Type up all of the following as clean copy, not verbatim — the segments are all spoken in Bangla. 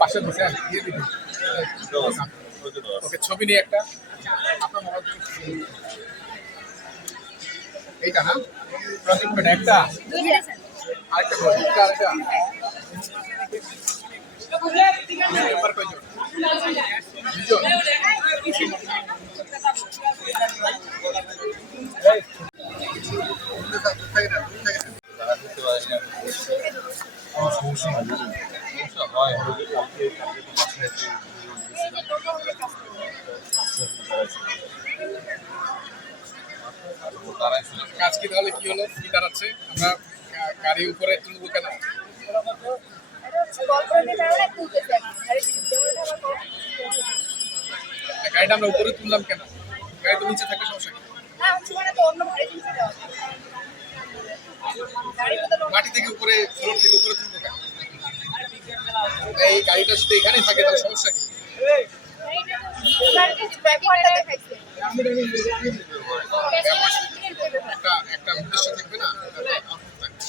পাশে বসে দিয়ে দিবি ওকে ছবি নিয়ে একটা আপনার মোবাইল থেকে এইটা না প্রজেক্ট একটা আরেকটা প্রজেক্ট আরেকটা মেম্বার কয়জন দুজন কাজ কি তাহলে কি হলো কি দাঁড়াচ্ছে আমরা গাড়ি উপরে তুলবো কেন গাড়িটা আমরা উপরে তুললাম কেন গাড়ি তো নিচে থাকে সমস্যা কি মাটি থেকে উপরে ফ্লোর থেকে উপরে তুলবো কেন এই গাড়িটা যদি এখানেই থাকে তাহলে সমস্যা কি একটা উদ্দেশ্য থাকবে না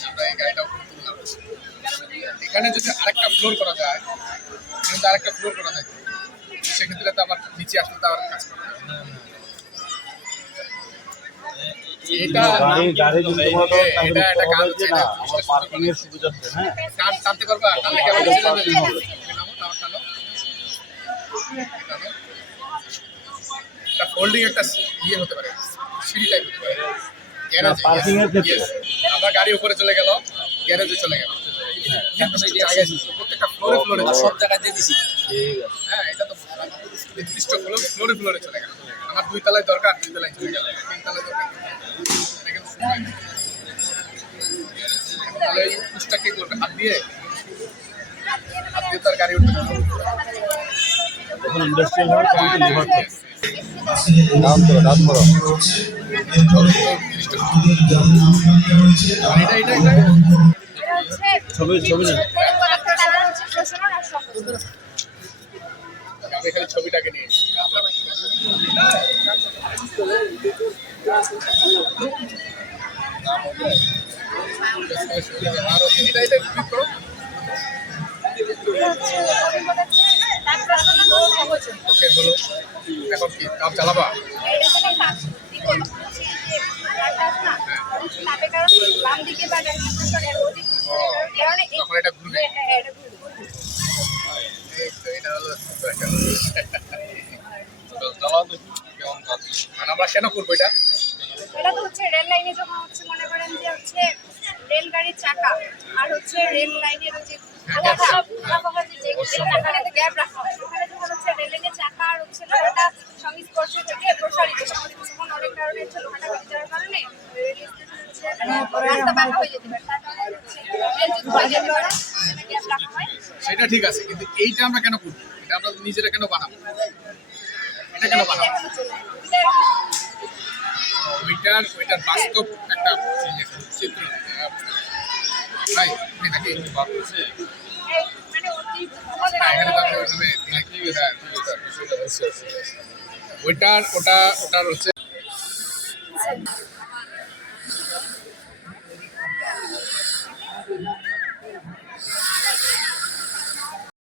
আমরা এই গাড়িটা উপরে তুললাম এখানে যদি আরেকটা ফ্লোর করা যায় কিন্তু আরেকটা ফ্লোর করা যায় সেক্ষেত্রে তো আবার নিচে আসলে তো আবার কাজ করতে হবে এটা একটা কাজ হচ্ছে না পার্কিং এর সুবিধা আছে হ্যাঁ টানতে পারবা টানলে কেমন এটা ফোল্ডিং একটা ইয়ে হতে পারে সিঁড়ি টাইপ হতে পারে পার্কিং এর ক্ষেত্রে আমার গাড়ি উপরে চলে গেল গ্যারেজে চলে গেল প্রত্যেকটা ফ্লোরে ফ্লোরে সব জায়গায় দিয়ে দিছি হ্যাঁ এটা তো নির্দিষ্ট ফ্লোরে ফ্লোরে চলে গেল আমার 2 তলায় দরকার 2 তলায় চলে গেল 3 তলায় দরকার তাহলে এই পুশটা কে করবে হাত দিয়ে তার গাড়ি উঠবে এখন ইন্ডাস্ট্রিয়াল হয় কোয়ালিটি লিভার ডাউন করো এটা ছবি না আমি খালি ছবিটাকে নিয়ে এখন কি কাপ চালাবা তখন এটা ঘুরবে আমরা কেন করবো এটা এটা তো হচ্ছে রেল লাইনে যখন হচ্ছে মনে করেন যে হচ্ছে রেলগাড়ির চাকা আর হচ্ছে রেল লাইনের যে গ্যাপ রাখা হয় ওখানে যখন হচ্ছে রেল লাইনের চাকা আর হচ্ছে লোহাটা সংস্পর্শ থেকে প্রসারিত তখন অনেক কারণে হচ্ছে লোহাটা বেঁচে যাওয়ার কারণে রাস্তা বাঁকা হয়ে যেতে পারে তার কারণে হচ্ছে রেল যদি হয়ে যেতে পারে গ্যাপ রাখা হয় সেটা ঠিক আছে কিন্তু এইটা আমরা কেন করবো এটা আমরা নিজেরা কেন বানাবো এটা কেন বানাবো ওইটার বাস্তব একটা চিত্র ভাই নাকি ওটার হচ্ছে